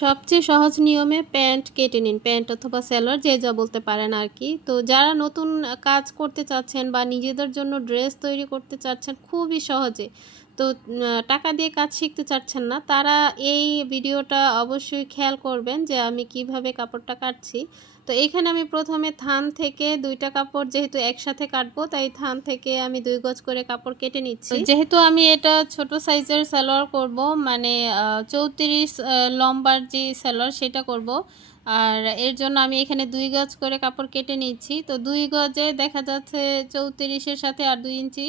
সবচেয়ে সহজ নিয়মে প্যান্ট কেটে নিন। প্যান্ট অথবা সালোয়ার যে যা বলতে পারেন আরকি। তো যারা নতুন কাজ করতে চাচ্ছেন বা নিজেদের জন্য ড্রেস তৈরি করতে চাচ্ছেন খুবই সহজে, তো টাকা দিয়ে কাজ শিখতে চাচ্ছেন না, তারা এই ভিডিওটা অবশ্যই খেয়াল করবেন যে আমি কিভাবে কাপড়টা কাটছি। তো এখানে আমি প্রথমে থান থেকে ২ টা কাপড় যেহেতু একসাথে কাটবো, তাই থান থেকে আমি ২ গজ করে কাপড় কেটে নিচ্ছি। যেহেতু আমি এটা ছোট সাইজের সালোয়ার করব, মানে ৩৪ লম্বার যে সালোয়ার সেটা করব। আর এর জন্য আমি এখানে ২ গজ করে কাপড় কেটে নিচ্ছি। তো ২ গজে দেখা যাচ্ছে ৩৪ এর সাথে আর ২ ইঞ্চি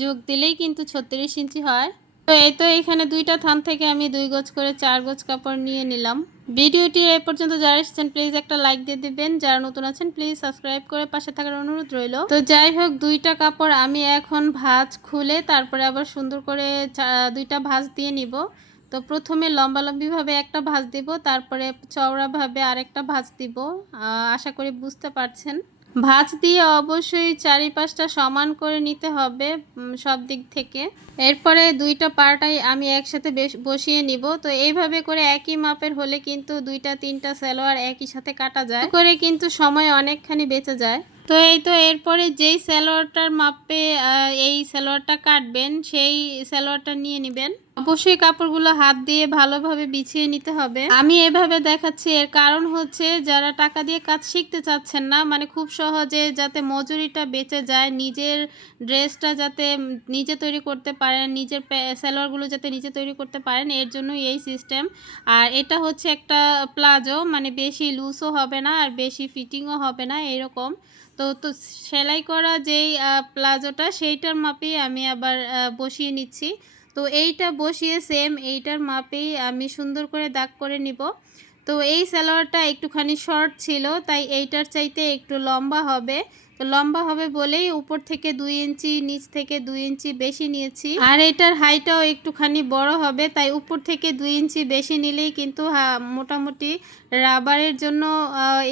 যোগ দিলেই কিন্তু ৩৬ ইঞ্চি হয়। তো এই তো এখানে ২ টা থান থেকে আমি ২ গজ করে ৪ গজ কাপড় নিয়ে নিলাম। ভিডিওটি এই পর্যন্ত যারা এসেছেন প্লিজ একটা লাইক দিয়ে দিবেন, যারা নতুন আছেন প্লিজ সাবস্ক্রাইব করে পাশে থাকার অনুরোধ রইল। তো যাই হোক, ২ টা কাপড় আমি এখন ভাঁজ খুলে তারপরে আবার সুন্দর করে ২ টা ভাঁজ দিয়ে নিব। তো প্রথমে লম্বালম্বিভাবে একটা ভাঁজ দিব, তারপরে চওড়াভাবে আরেকটা ভাঁজ দিব। আশা করি বুঝতে পারছেন। ভাঁজ দিয়ে অবশ্যই চারিপাশটা সমান করে নিতে হবে সব দিক থেকে। এরপরে ২ টা পার্টাই আমি একসাথে বসিয়ে নিব। তো এইভাবে করে একই মাপের হলে কিন্তু ২ টা ৩ টা সালোয়ার একই সাথে কাটা যায়, করে কিন্তু সময় অনেকখানি বেঁচে যায়। তো এই তো এরপরে যেই সালোয়ারটার মাপে এই সালোয়ারটা কাটবেন সেই সালোয়ারটা নিয়ে নেবেন। অবশ্যই কাপড়গুলো হাত দিয়ে ভালোভাবে বিছিয়ে নিতে হবে। আমি এভাবে দেখাচ্ছি, এর কারণ হচ্ছে যারা টাকা দিয়ে কাজ শিখতে চাচ্ছেন না, মানে খুব সহজে যাতে মজুরিটা বেঁচে যায়, নিজের ড্রেসটা যাতে নিজে তৈরি করতে পারেন, নিজের সালোয়ারগুলো যাতে নিজে তৈরি করতে পারেন, এর জন্যই এই সিস্টেম। আর এটা হচ্ছে একটা প্লাজো, মানে বেশি লুজও হবে না আর বেশি ফিটিংও হবে না, এরকম। তো সেলাই করা যেই প্লাজোটা সেইটার মাপেই আমি আবার বসিয়ে নিচ্ছি। তো এইটা বসিয়ে সেম এইটার মাপেই আমি সুন্দর করে দাগ করে নিব। তো এই সালোয়ারটা একটুখানি শর্ট ছিল, তাই এইটার চাইতে একটু লম্বা হবে। তো লম্বা হবে বলেই উপর থেকে ২ ইঞ্চি, নিচ থেকে ২ ইঞ্চি বেশি নিয়েছি। আর এটার হাইটাও একটুখানি বড় হবে, তাই উপর থেকে ২ ইঞ্চি বেশি নিলেই কিন্তু মোটামুটি রাবারের জন্য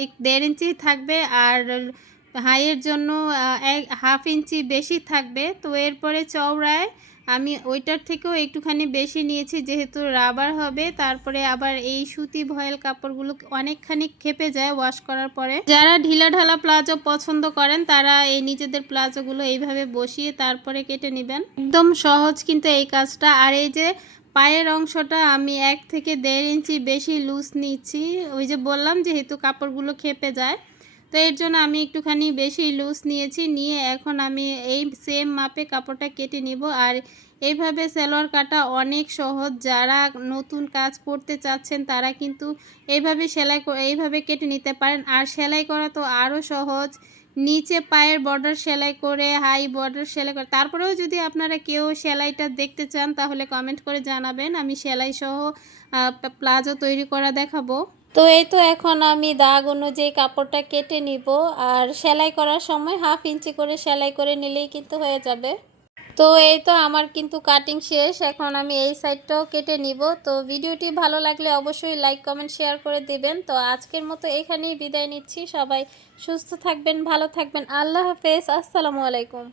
১.৫ ইঞ্চি থাকবে, আর হাইয়ের জন্য ১/২ ইঞ্চি বেশি থাকবে। তো এরপরে চওড়ায় আমি ওইটার থেকেও একটুখানি বেশি নিয়েছি, যেহেতু রাবার হবে। তারপরে আবার এই সুতি ভয়েল কাপড়গুলো অনেকখানি ক্ষেপে যায় ওয়াশ করার পরে। যারা ঢিলাঢালা প্লাজো পছন্দ করেন তারা এই নিজেদের প্লাজোগুলো এইভাবে বসিয়ে তারপরে কেটে নেবেন। একদম সহজ কিন্তু এই কাজটা। আর এই যে পায়ের অংশটা আমি ১ থেকে ১.৫ ইঞ্চি বেশি লুজ নিচ্ছি, ওই যে বললাম যেহেতু কাপড়গুলো ক্ষেপে যায়, তো এর জন্য আমি একটুখানি বেশি লুজ নিয়েছি। নিয়ে এখন আমি এই সেম মাপে কাপড়টা কেটে নিব। আর এইভাবে সালোয়ার কাটা অনেক সহজ। যারা নতুন কাজ করতে চাচ্ছেন তারা কিন্তু এইভাবে কেটে নিতে পারেন। আর সেলাই করা তো আরও সহজ। নিচে পায়ের বর্ডার সেলাই করে, হাই বর্ডার সেলাই করে, তারপরেও যদি আপনারা কেউ সেলাইটা দেখতে চান তাহলে কমেন্ট করে জানাবেন, আমি সেলাই সহ প্লাজো তৈরি করা দেখাবো। তো এই তো এখন আমি দাগ অনুযায়ী কাপড়টা কেটে নিব। আর সেলাই করার সময় 1/2 ইঞ্চি করে সেলাই করে নিলেই কিন্তু হয়ে যাবে। তো এই তো আমার কিন্তু কাটিং শেষ, এখন আমি এই সাইডটাও কেটে নিব। তো ভিডিওটি ভালো লাগলে অবশ্যই লাইক কমেন্ট শেয়ার করে দেবেন। তো আজকের মতো এখানেই বিদায় নিচ্ছি। সবাই সুস্থ থাকবেন, ভালো থাকবেন। আল্লাহ হাফেজ, আসসালামু আলাইকুম।